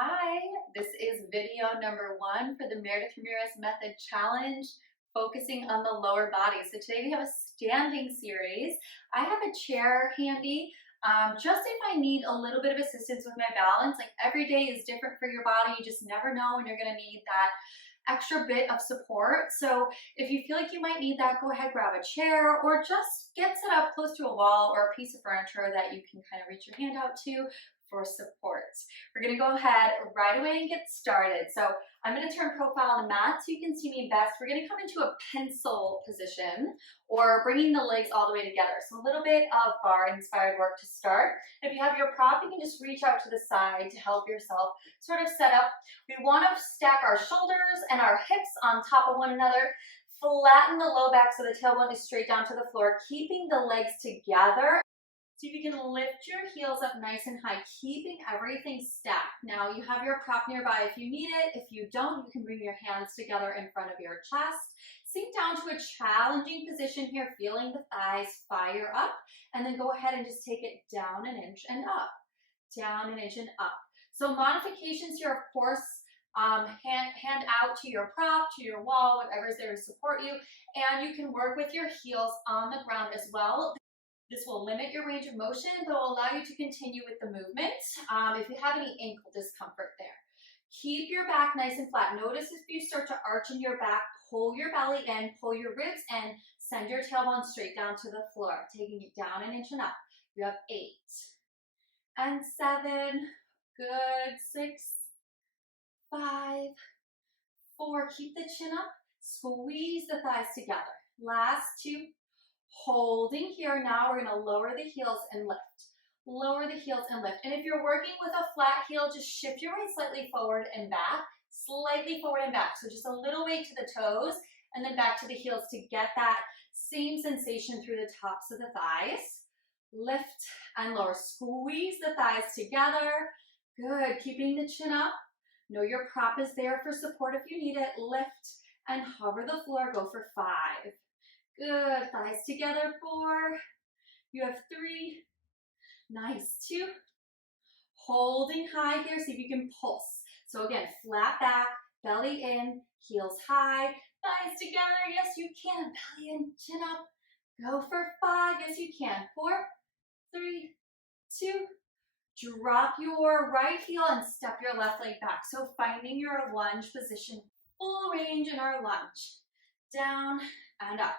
Hi, this is video number 1 for the Meredith Ramirez Method Challenge, focusing on the lower body. So today we have a standing series. I have a chair handy, just if I need a little bit of assistance with my balance. Like every day is different for your body. You just never know when you're gonna need that extra bit of support. So if you feel like you might need that, go ahead, grab a chair or just get set up close to a wall or a piece of furniture that you can kind of reach your hand out to for support. We're gonna go ahead right away and get started. So I'm gonna turn profile on the mat so you can see me best. We're gonna come into a pencil position or bringing the legs all the way together. So a little bit of bar inspired work to start. If you have your prop, you can just reach out to the side to help yourself sort of set up. We wanna stack our shoulders and our hips on top of one another. Flatten the low back so the tailbone is straight down to the floor, keeping the legs together. So you can lift your heels up nice and high, keeping everything stacked. Now you have your prop nearby if you need it. If you don't, you can bring your hands together in front of your chest. Sink down to a challenging position here, feeling the thighs fire up, and then go ahead and just take it down an inch and up, down an inch and up. So modifications here, of course, hand out to your prop, to your wall, whatever's there to support you, and you can work with your heels on the ground as well. This will limit your range of motion, but will allow you to continue with the movement if you have any ankle discomfort there. Keep your back nice and flat. Notice if you start to arch in your back, pull your belly in, pull your ribs in, send your tailbone straight down to the floor, taking it down an inch and up. You have 8 and 7, good, 6, 5, 4, keep the chin up, squeeze the thighs together. Last 2, holding here. Now we're gonna lower the heels and lift. Lower the heels and lift. And if you're working with a flat heel, just shift your weight slightly forward and back, slightly forward and back. So just a little weight to the toes and then back to the heels to get that same sensation through the tops of the thighs. Lift and lower. Squeeze the thighs together. Good, keeping the chin up. Know your prop is there for support if you need it. Lift and hover the floor. Go for 5. Good, thighs together, 4. You have 3. Nice, 2. Holding high here, see if you can pulse. So again, flat back, belly in, heels high, thighs together. Yes, you can. Belly in, chin up. Go for 5. Yes, you can. 4, 3, 2. Drop your right heel and step your left leg back. So finding your lunge position, full range in our lunge. Down and up.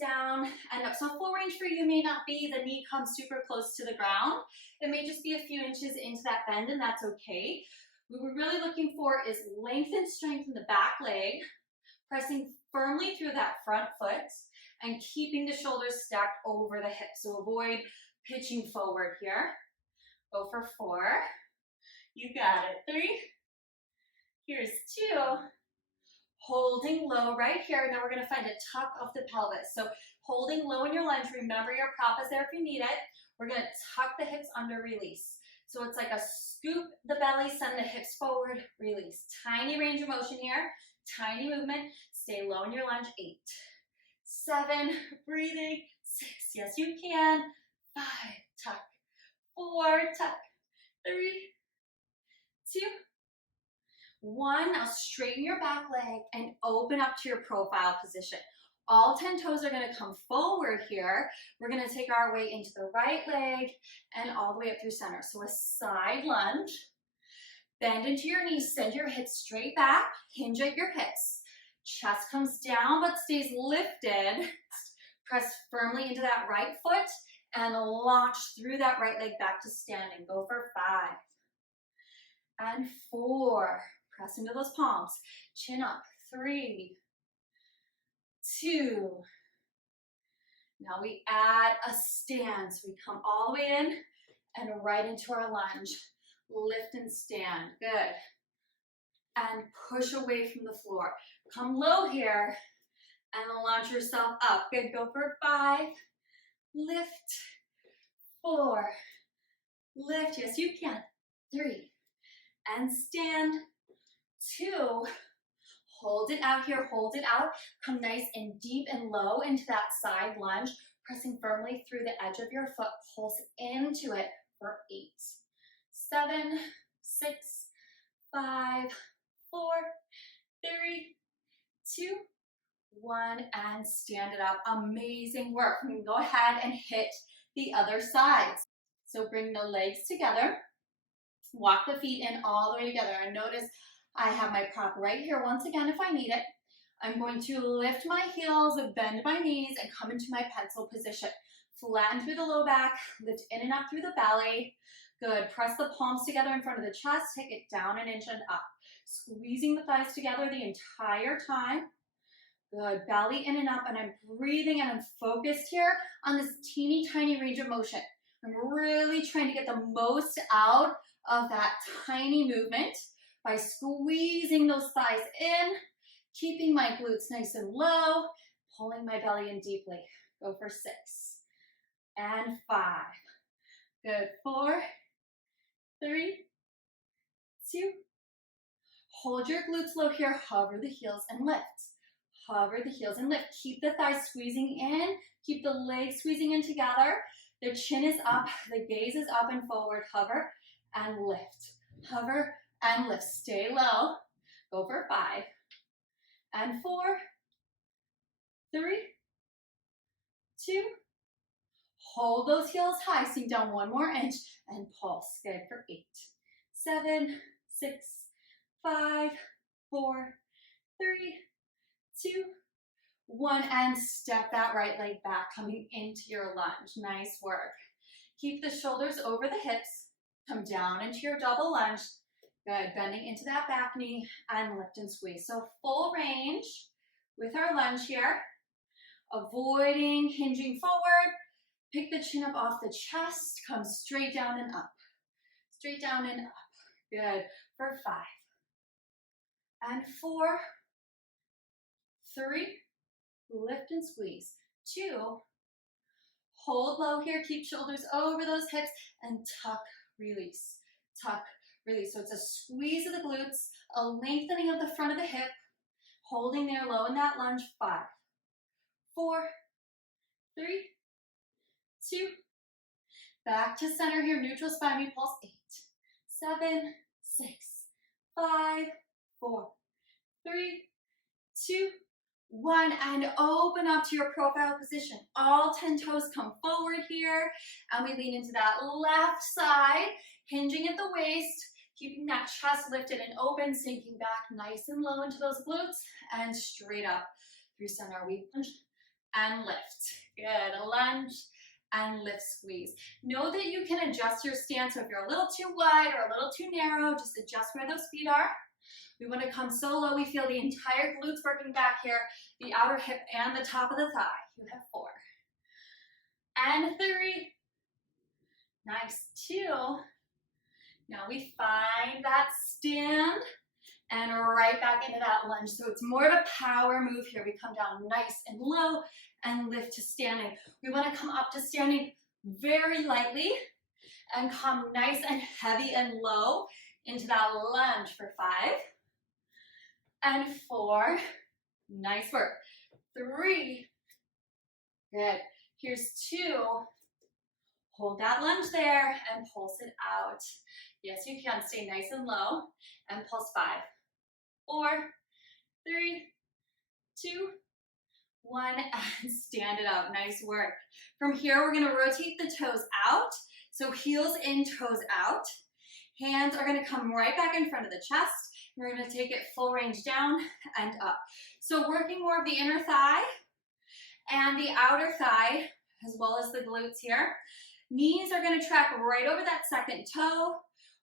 Down and up. So full range for you may not be the knee comes super close to the ground. It may just be a few inches into that bend, and that's okay. What we're really looking for is length and strength in the back leg, pressing firmly through that front foot and keeping the shoulders stacked over the hips. So avoid pitching forward here. Go for 4. You got it. 3. Here's 2. Holding low right here. Now we're going to find a tuck of the pelvis. So holding low in your lunge, remember your prop is there if you need it. We're going to tuck the hips under, release. So it's like a scoop the belly, send the hips forward, release. Tiny range of motion here, tiny movement. Stay low in your lunge. 8, 7, breathing. 6, yes you can. 5, tuck. 4, tuck. 3, 2, 1, now straighten your back leg and open up to your profile position. All 10 toes are gonna come forward here. We're gonna take our weight into the right leg and all the way up through center. So a side lunge, bend into your knees, send your hips straight back, hinge at your hips. Chest comes down but stays lifted. Press firmly into that right foot and launch through that right leg back to standing. Go for 5 and 4. Press into those palms. Chin up. 3, 2. Now we add a stand. So we come all the way in and right into our lunge. Lift and stand. Good. And push away from the floor. Come low here and launch yourself up. Good. Go for 5. Lift. 4. Lift. Yes, you can. 3. And stand. 2, hold it out here, hold it out. Come nice and deep and low into that side lunge, pressing firmly through the edge of your foot. Pulse into it for 8, 7, 6, 5, 4, 3, 2, 1, and stand it up. Amazing work. We can go ahead and hit the other sides. So bring the legs together. Walk the feet in all the way together. And notice I have my prop right here once again if I need it. I'm going to lift my heels, bend my knees, and come into my pencil position. Flatten through the low back, lift in and up through the belly. Good. Press the palms together in front of the chest. Take it down an inch and up. Squeezing the thighs together the entire time. Good. Belly in and up, and I'm breathing and I'm focused here on this teeny tiny range of motion. I'm really trying to get the most out of that tiny movement by squeezing those thighs in, keeping my glutes nice and low, pulling my belly in deeply. Go for 6 and 5. Good. 4, 3, 2. Hold your glutes low here. Hover the heels and lift. Hover the heels and lift. Keep the thighs squeezing in. Keep the legs squeezing in together. The chin is up. The gaze is up and forward. Hover and lift. Hover and lift. Stay low. Go for 5 and 4, 3, 2. Hold those heels high. Sink down 1 more inch and pulse. Good for 8, 7, 6, 5, 4, 3, 2, 1, and step that right leg back, coming into your lunge. Nice work. Keep the shoulders over the hips. Come down into your double lunge. Good. Bending into that back knee and lift and squeeze. So full range with our lunge here. Avoiding hinging forward. Pick the chin up off the chest. Come straight down and up. Straight down and up. Good. For 5 and 4, 3, lift and squeeze. 2, hold low here, keep shoulders over those hips, and tuck, release, tuck, release. So it's a squeeze of the glutes, a lengthening of the front of the hip, holding there low in that lunge. 5, 4, 3, 2, back to center here, neutral spine, we pulse. 8, 7, 6, 5, 4, 3, 2, 1, and open up to your profile position. All 10 toes come forward here, and we lean into that left side, hinging at the waist, keeping that chest lifted and open, sinking back nice and low into those glutes, and straight up through center. We lunge and lift. Good. Lunge and lift, squeeze. Know that you can adjust your stance, so if you're a little too wide or a little too narrow, just adjust where those feet are. We want to come so low we feel the entire glutes working back here, the outer hip and the top of the thigh. You have 4 and 3. Nice. 2. Now we find that stand and right back into that lunge. So it's more of a power move here. We come down nice and low and lift to standing. We want to come up to standing very lightly and come nice and heavy and low into that lunge for 5 and 4. Nice work. 3. Good. Here's 2. Hold that lunge there and pulse it out. Yes, you can. Stay nice and low and pulse. 5, 4, 3, 2, 1, and stand it up. Nice work. From here, we're going to rotate the toes out. So heels in, toes out. Hands are going to come right back in front of the chest. We're going to take it full range down and up. So working more of the inner thigh and the outer thigh, as well as the glutes here. Knees are going to track right over that second toe.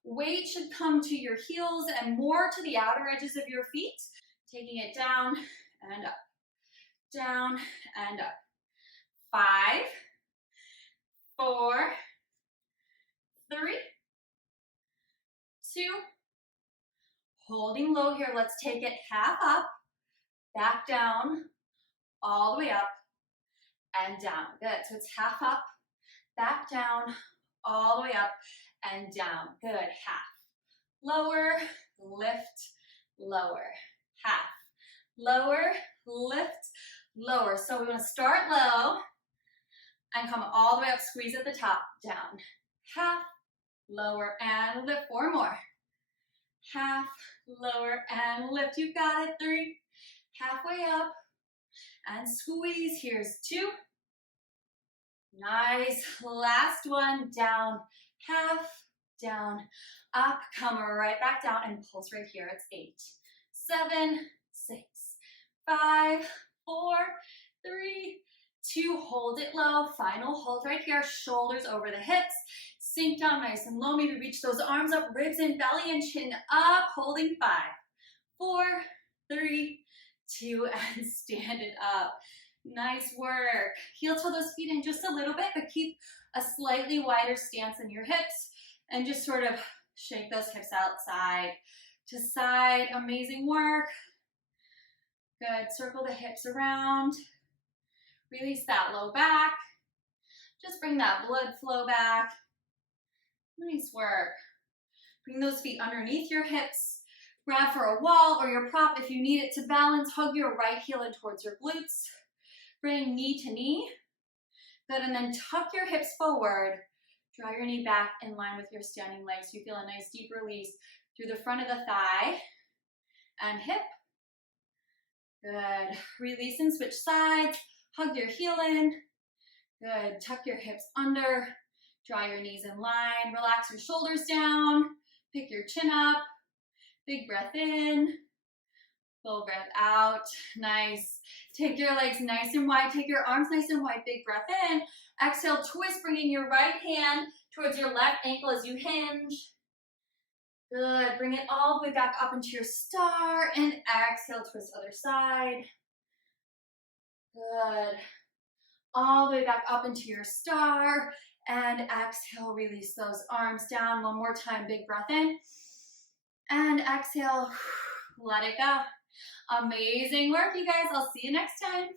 Weight should come to your heels and more to the outer edges of your feet. Taking it down and up, down and up. 5, 4, 3, 2, holding low here. Let's take it half up, back down, all the way up, and down. Good. So it's half up, back down, all the way up, and down. Good. Half. Lower, lift, lower. Half. Lower, lift, lower. So we want to start low and come all the way up, squeeze at the top, down. Half, lower, and lift. 4 more. half, lower, and lift. You got it. 3, halfway up, and squeeze. Here's 2. Nice. Last one. Down, half, down, up. Come right back down and pulse right here. It's 8, 7, 6, 5, 4, 3, 2. Hold it low. Final hold right here. Shoulders over the hips. Sink down nice and low. Maybe reach those arms up, ribs in, belly and chin up. Holding 5, 4, 3, 2, and stand it up. Nice work. Heel toe those feet in just a little bit, but keep a slightly wider stance in your hips and just sort of shake those hips out side to side. Amazing work. Good. Circle the hips around. Release that low back. Just bring that blood flow back. Nice work. Bring those feet underneath your hips. Grab for a wall or your prop if you need it to balance. Hug your right heel in towards your glutes. Bring knee to knee. Good, and then tuck your hips forward. Draw your knee back in line with your standing legs. So you feel a nice deep release through the front of the thigh and hip. Good. Release and switch sides. Hug your heel in. Good. Tuck your hips under. Draw your knees in line. Relax your shoulders down. Pick your chin up. Big breath in. Full breath out. Nice. Take your legs nice and wide. Take your arms nice and wide. Big breath in. Exhale, twist, bringing your right hand towards your left ankle as you hinge. Good. Bring it all the way back up into your star. And exhale, twist other side. Good. All the way back up into your star. And exhale, release those arms down. One more time. Big breath in. And exhale. Let it go. Amazing work, you guys. I'll see you next time.